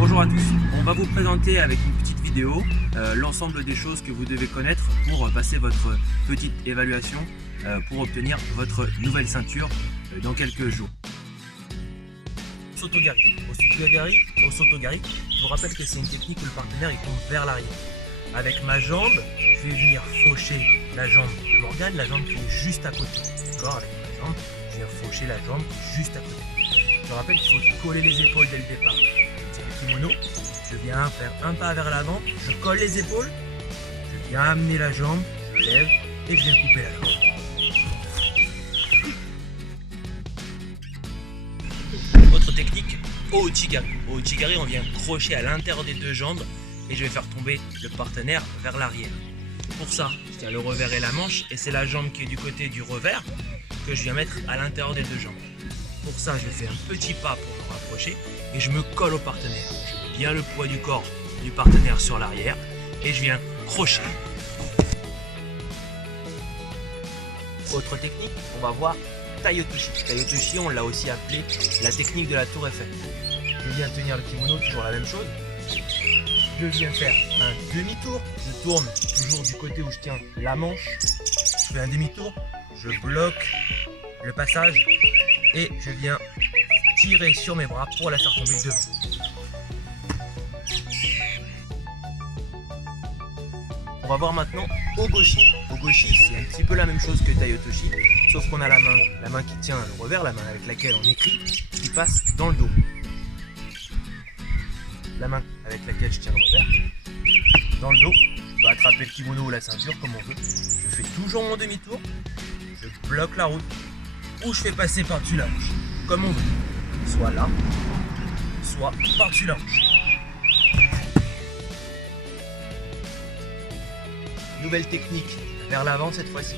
Bonjour à tous, on va vous présenter avec une petite vidéo l'ensemble des choses que vous devez connaître pour passer votre petite évaluation pour obtenir votre nouvelle ceinture dans quelques jours. Sotogari. Au Sotogari, je vous rappelle que c'est une technique où le partenaire il tombe vers l'arrière. Avec ma jambe, je vais venir faucher la jambe de Morgane, la jambe qui est juste à côté. D'accord, avec ma jambe, je viens faucher la jambe juste à côté. Je vous rappelle qu'il faut coller les épaules dès le départ. C'est le kimono, je viens faire un pas vers l'avant, je colle les épaules, je viens amener la jambe, je lève et je viens couper la jambe. Autre technique, au Ouchigari. Au Ouchigari, on vient crocher à l'intérieur des deux jambes et je vais faire tomber le partenaire vers l'arrière. Pour ça, je tiens le revers et la manche et c'est la jambe qui est du côté du revers que je viens mettre à l'intérieur des deux jambes. Pour ça, je fais un petit pas pour me rapprocher et je me colle au partenaire. Je mets bien le poids du corps du partenaire sur l'arrière et je viens crocher. Autre technique, on va voir Taiotoshi. Taiotoshi, on l'a aussi appelé la technique de la tour Eiffel. Je viens tenir le kimono, toujours la même chose. Je viens faire un demi-tour. Je tourne toujours du côté où je tiens la manche. Je fais un demi-tour. Je bloque le passage et je viens tirer sur mes bras pour la faire tomber devant. On va voir maintenant Ogoshi. Ogoshi, c'est un petit peu la même chose que Taiotoshi, sauf qu'on a la main qui tient le revers, la main avec laquelle on écrit, qui passe dans le dos. La main avec laquelle je tiens le revers, dans le dos, je peux attraper le kimono ou la ceinture comme on veut. Je fais toujours mon demi-tour, je bloque la route, ou je fais passer par-dessus la hanche, comme on veut. Soit là, soit par-dessus la hanche. Nouvelle technique, vers l'avant cette fois-ci.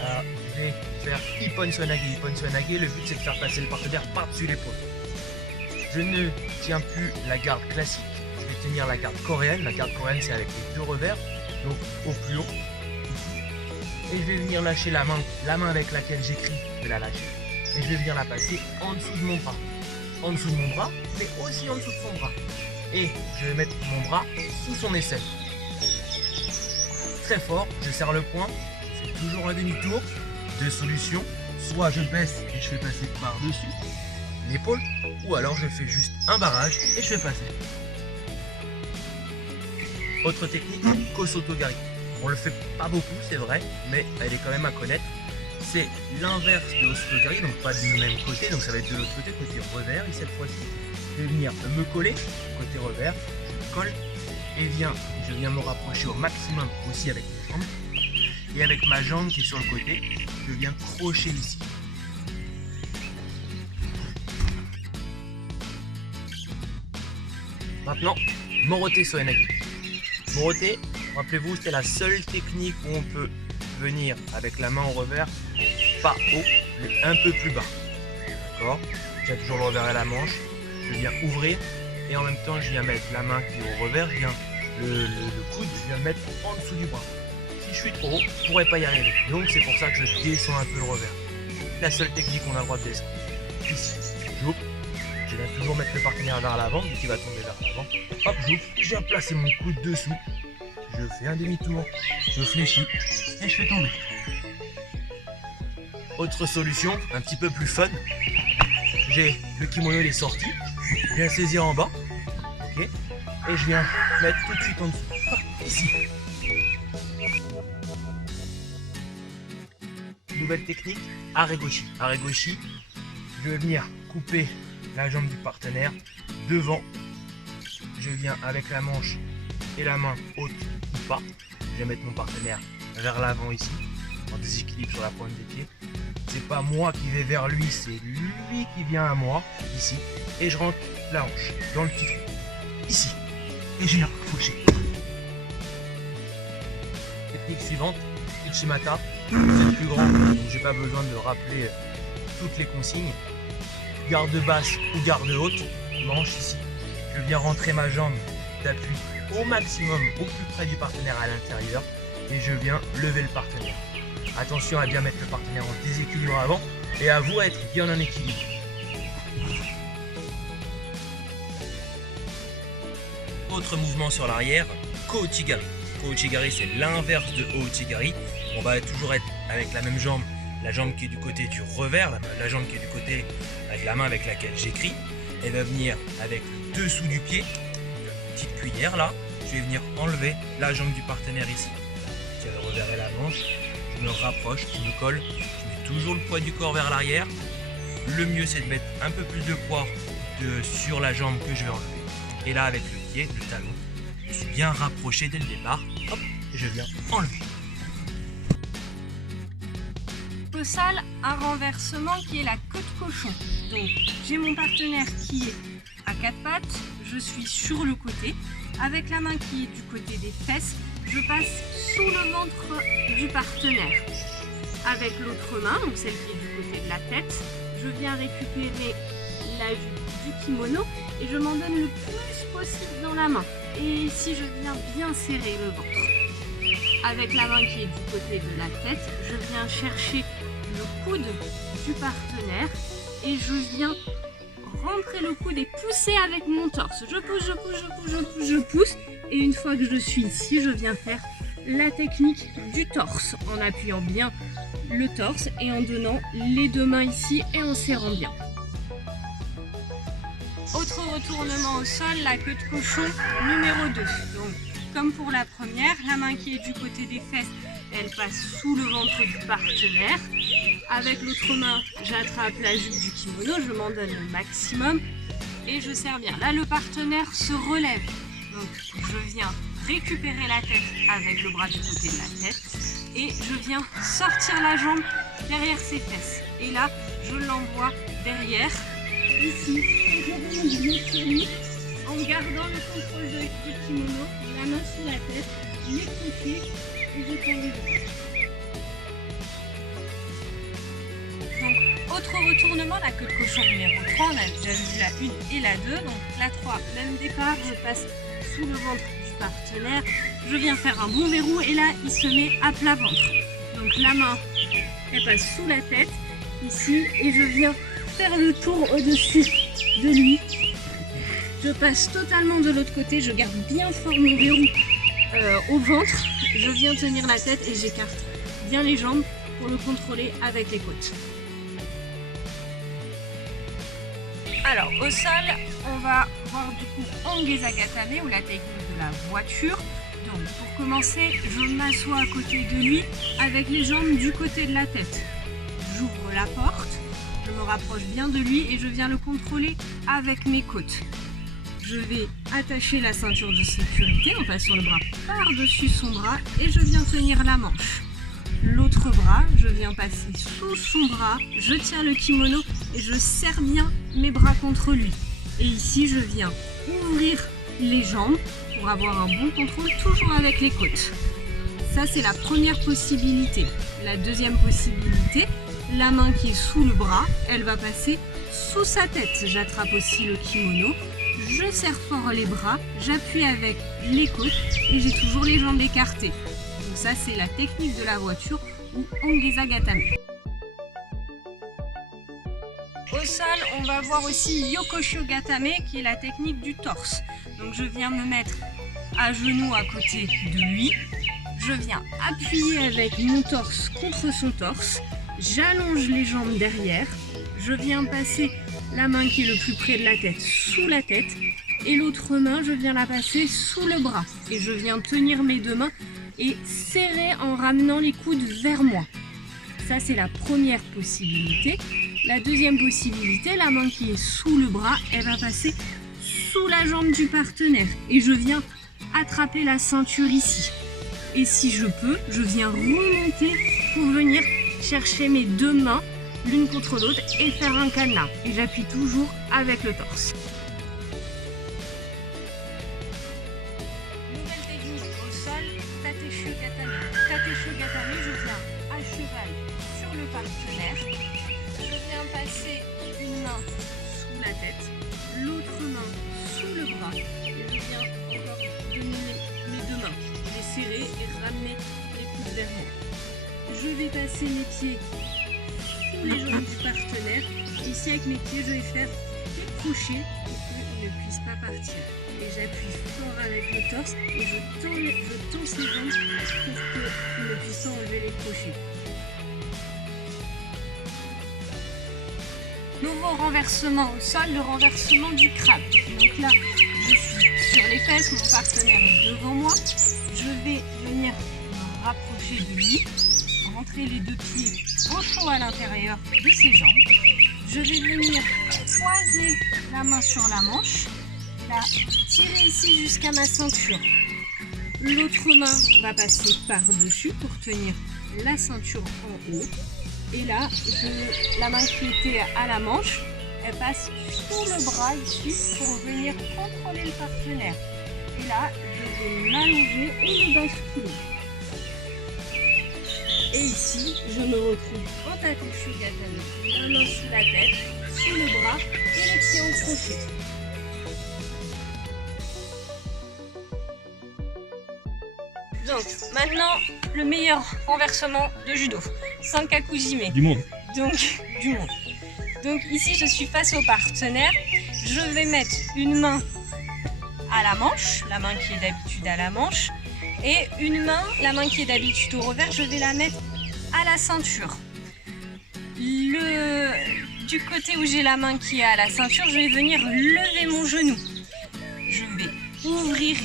Je vais faire Ippon Swanage. Ippon Swanage, le but c'est de faire passer le partenaire par-dessus l'épaule. Je ne tiens plus la garde classique, je vais tenir la garde coréenne. La garde coréenne c'est avec les deux revers, donc au plus haut. Et je vais venir lâcher la main avec laquelle j'écris, je vais la lâcher. Et je vais venir la passer en dessous de mon bras. En dessous de mon bras, mais aussi en dessous de son bras. Et je vais mettre mon bras sous son aisselle. Très fort, je serre le poing, je fais toujours un demi-tour. Deux solutions, soit je baisse et je fais passer par-dessus l'épaule, ou alors je fais juste un barrage et je fais passer. Autre technique, Kosotogari. On le fait pas beaucoup, c'est vrai, mais elle est quand même à connaître. C'est l'inverse de Osotogari, donc pas du même côté, donc ça va être de l'autre côté revers. Et cette fois-ci, je vais venir me coller, côté revers, je colle et je viens me rapprocher au maximum aussi avec mes jambes. Et avec ma jambe qui est sur le côté, je viens crocher ici. Maintenant, Morote Soenagi. Morote, rappelez-vous, c'est la seule technique où on peut venir avec la main au revers, pas haut, mais un peu plus bas. D'accord ? J'ai toujours le revers et la manche. Je viens ouvrir et en même temps, je viens mettre la main qui est au revers, je viens le coude, je viens le mettre en dessous du bras. Si je suis trop haut, je ne pourrais pas y arriver. Donc c'est pour ça que je descends un peu le revers. La seule technique qu'on a le droit de descendre. Ici, j'ouvre. Je viens toujours mettre le partenaire vers l'avant, vu qu'il va tomber vers l'avant. Hop, j'ouvre, je viens placer mon coude dessous. Je fais un demi-tour, je fléchis et je fais tomber. Autre solution, un petit peu plus fun. J'ai le kimono, il est sorti. Je viens saisir en bas. Ok. Et je viens mettre tout de suite en dessous. Hop, ici. Nouvelle technique, Aregoshi. Aregoshi, je vais venir couper la jambe du partenaire devant. Je viens avec la manche et la main haute ou pas. Je vais mettre mon partenaire vers l'avant ici, en déséquilibre sur la pointe des pieds. C'est pas moi qui vais vers lui, c'est lui qui vient à moi, ici. Et je rentre la hanche dans le petit trou, ici. Et je viens faucher. Technique suivante, Ichimata. C'est plus grand, donc j'ai pas besoin de rappeler toutes les consignes. Garde basse ou garde haute, manche ici. Je viens rentrer ma jambe d'appui au maximum, au plus près du partenaire à l'intérieur. Et je viens lever le partenaire. Attention à bien mettre le partenaire en déséquilibre avant et à vous à être bien en équilibre. autre mouvement sur l'arrière, Kouchigari. Kouchigari, c'est l'inverse de Ouchigari. On va toujours être avec la même jambe, la jambe qui est du côté du revers, la jambe qui est du côté avec la main avec laquelle j'écris. Elle va venir avec le dessous du pied, une petite cuillère là. Je vais venir enlever la jambe du partenaire ici. Je tire le revers et la manche, je me rapproche, je me colle, je mets toujours le poids du corps vers l'arrière. Le mieux c'est de mettre un peu plus de poids sur la jambe que je vais enlever. Et là avec le pied, le talon, je suis bien rapproché dès le départ. Hop, et je viens enlever. Au sol, un renversement qui est la queue de cochon. Donc j'ai mon partenaire qui est à quatre pattes, je suis sur le côté. Avec la main qui est du côté des fesses, je passe sous le ventre du partenaire. Avec l'autre main, donc celle qui est du côté de la tête, je viens récupérer la jupe du kimono et je m'en donne le plus possible dans la main. Et ici, je viens bien serrer le ventre. Avec la main qui est du côté de la tête, je viens chercher le coude du partenaire et je viens rentrer le coude et pousser avec mon torse. Je pousse, je pousse, je pousse, je pousse, je pousse. Et une fois que je suis ici, je viens faire la technique du torse en appuyant bien le torse et en donnant les deux mains ici et en serrant bien. Autre retournement au sol, la queue de cochon numéro 2. Donc, comme pour la première, la main qui est du côté des fesses, elle passe sous le ventre du partenaire. Avec l'autre main, j'attrape la jupe du kimono, je m'en donne le maximum et je serre bien. Là, le partenaire se relève. Donc, je viens récupérer la tête avec le bras du côté de la tête et je viens sortir la jambe derrière ses fesses. Et là, je l'envoie derrière, ici, en gardant le contrôle du kimono, la main sous la tête, les côtés et je tends les bras. Autre retournement, la queue de cochon numéro 3, on a déjà vu la 1 et la 2, donc la 3, même départ, je passe sous le ventre du partenaire, je viens faire un bon verrou et là il se met à plat ventre. Donc la main, elle passe sous la tête, ici, et je viens faire le tour au-dessus de lui. Je passe totalement de l'autre côté, je garde bien fort mon verrou au ventre, je viens tenir la tête et j'écarte bien les jambes pour le contrôler avec les côtes. Alors au sol, on va voir du coup Ongeza Gatame ou la technique de la voiture. Donc pour commencer, je m'assois à côté de lui avec les jambes du côté de la tête. J'ouvre la porte, je me rapproche bien de lui et je viens le contrôler avec mes côtes. Je vais attacher la ceinture de sécurité en passant le bras par-dessus son bras et je viens tenir la manche. L'autre bras, je viens passer sous son bras, je tiens le kimono et je serre bien mes bras contre lui. Et ici, je viens ouvrir les jambes pour avoir un bon contrôle, toujours avec les côtes. Ça, c'est la première possibilité. La deuxième possibilité, la main qui est sous le bras, elle va passer sous sa tête. J'attrape aussi le kimono, je serre fort les bras, j'appuie avec les côtes et j'ai toujours les jambes écartées. Donc ça, c'est la technique de la voiture ou Ongeza Gatame. Au sol, on va voir aussi Yokosho Gatame qui est la technique du torse. Donc je viens me mettre à genoux à côté de lui. Je viens appuyer avec mon torse contre son torse. J'allonge les jambes derrière. Je viens passer la main qui est le plus près de la tête sous la tête. Et l'autre main, je viens la passer sous le bras. Et je viens tenir mes deux mains et serrer en ramenant les coudes vers moi. Ça, c'est la première possibilité. La deuxième possibilité, la main qui est sous le bras, elle va passer sous la jambe du partenaire. Et je viens attraper la ceinture ici. Et si je peux, je viens remonter pour venir chercher mes deux mains l'une contre l'autre et faire un cadenas. Et j'appuie toujours avec le torse. Nouvelle technique au sol, Tateshu Gatame. Tateshu Gatame, je viens à cheval sur le partenaire. Je viens passer une main sous la tête, l'autre main sous le bras. Et je viens encore donner mes deux mains, les serrer et ramener les coudes vers moi. Je vais passer mes pieds sous les jambes du partenaire. Ici avec mes pieds, je vais faire des crochets pour qu'il ne puisse pas partir. et j'appuie fort avec le torse et je tends ses jambes pour qu'il ne puisse pas enlever les crochets. Nouveau renversement au sol, le renversement du crabe. Donc là, je suis sur les fesses, mon partenaire est devant moi. Je vais venir me rapprocher de lui, rentrer les deux pieds au chaud à l'intérieur de ses jambes. Je vais venir croiser la main sur la manche, la tirer ici jusqu'à ma ceinture. L'autre main va passer par-dessus pour tenir la ceinture en haut. Et là, la main qui était à la manche, elle passe sous le bras ici pour venir contrôler le partenaire. Et là, je vais m'allonger et me basculer. Et ici, je me retrouve en Tateshi Gatame, la main sous la tête, sous le bras et les pieds en crochet. Donc maintenant, le meilleur renversement de judo, Sankaku Jime. Du monde. Donc, du monde. Donc ici, je suis face au partenaire. Je vais mettre une main à la manche, la main qui est d'habitude à la manche, et une main, la main qui est d'habitude au revers, je vais la mettre à la ceinture. Du côté où j'ai la main qui est à la ceinture, je vais venir lever mon genou. Je vais ouvrir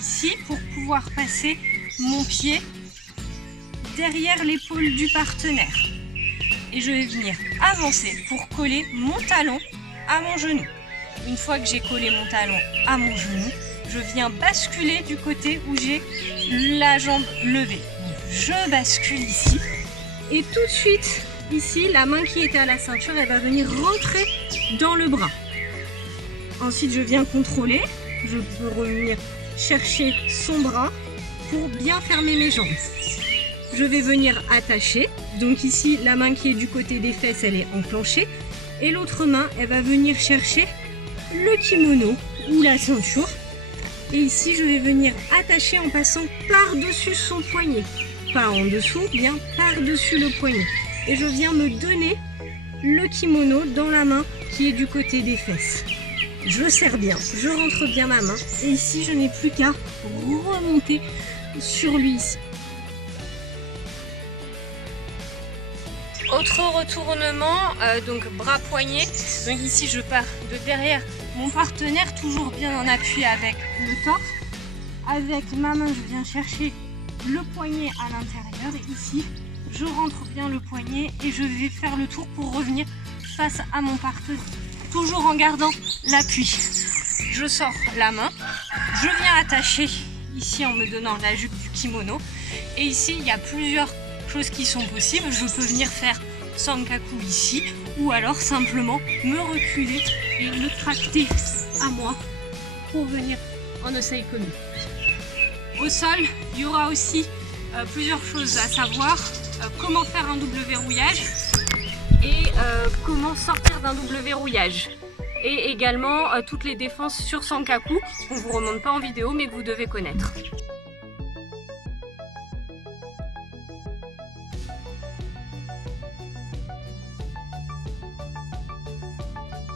ici pour pouvoir passer mon pied derrière l'épaule du partenaire. Et je vais venir avancer pour coller mon talon à mon genou. Une fois que j'ai collé mon talon à mon genou, je viens basculer du côté où j'ai la jambe levée. Je bascule ici et tout de suite, ici, la main qui était à la ceinture, elle va venir rentrer dans le bras. Ensuite, je viens contrôler. Je peux revenir chercher son bras pour bien fermer mes jambes. Je vais venir attacher. Donc ici, la main qui est du côté des fesses, elle est enclenchée. Et l'autre main, elle va venir chercher le kimono ou la ceinture. Et ici, je vais venir attacher en passant par-dessus son poignet. Pas en dessous, bien par-dessus le poignet. Et je viens me donner le kimono dans la main qui est du côté des fesses. Je serre bien, je rentre bien ma main. Et ici, je n'ai plus qu'à remonter sur lui ici. Autre retournement, donc bras-poignet. Donc ici, je pars de derrière mon partenaire, toujours bien en appui avec le torse. Avec ma main, je viens chercher le poignet à l'intérieur. Et ici, je rentre bien le poignet et je vais faire le tour pour revenir face à mon partenaire. Toujours en gardant l'appui. Je sors la main, je viens attacher ici en me donnant la jupe du kimono. Et ici, il y a plusieurs choses qui sont possibles. Je peux venir faire Sankaku ici ou alors simplement me reculer et le tracter à moi pour venir en Osaikomi. Au sol, il y aura aussi plusieurs choses à savoir. Comment faire un double verrouillage et comment sortir d'un double verrouillage. Et également toutes les défenses sur Sankaku qu'on ne vous remonte pas en vidéo mais que vous devez connaître.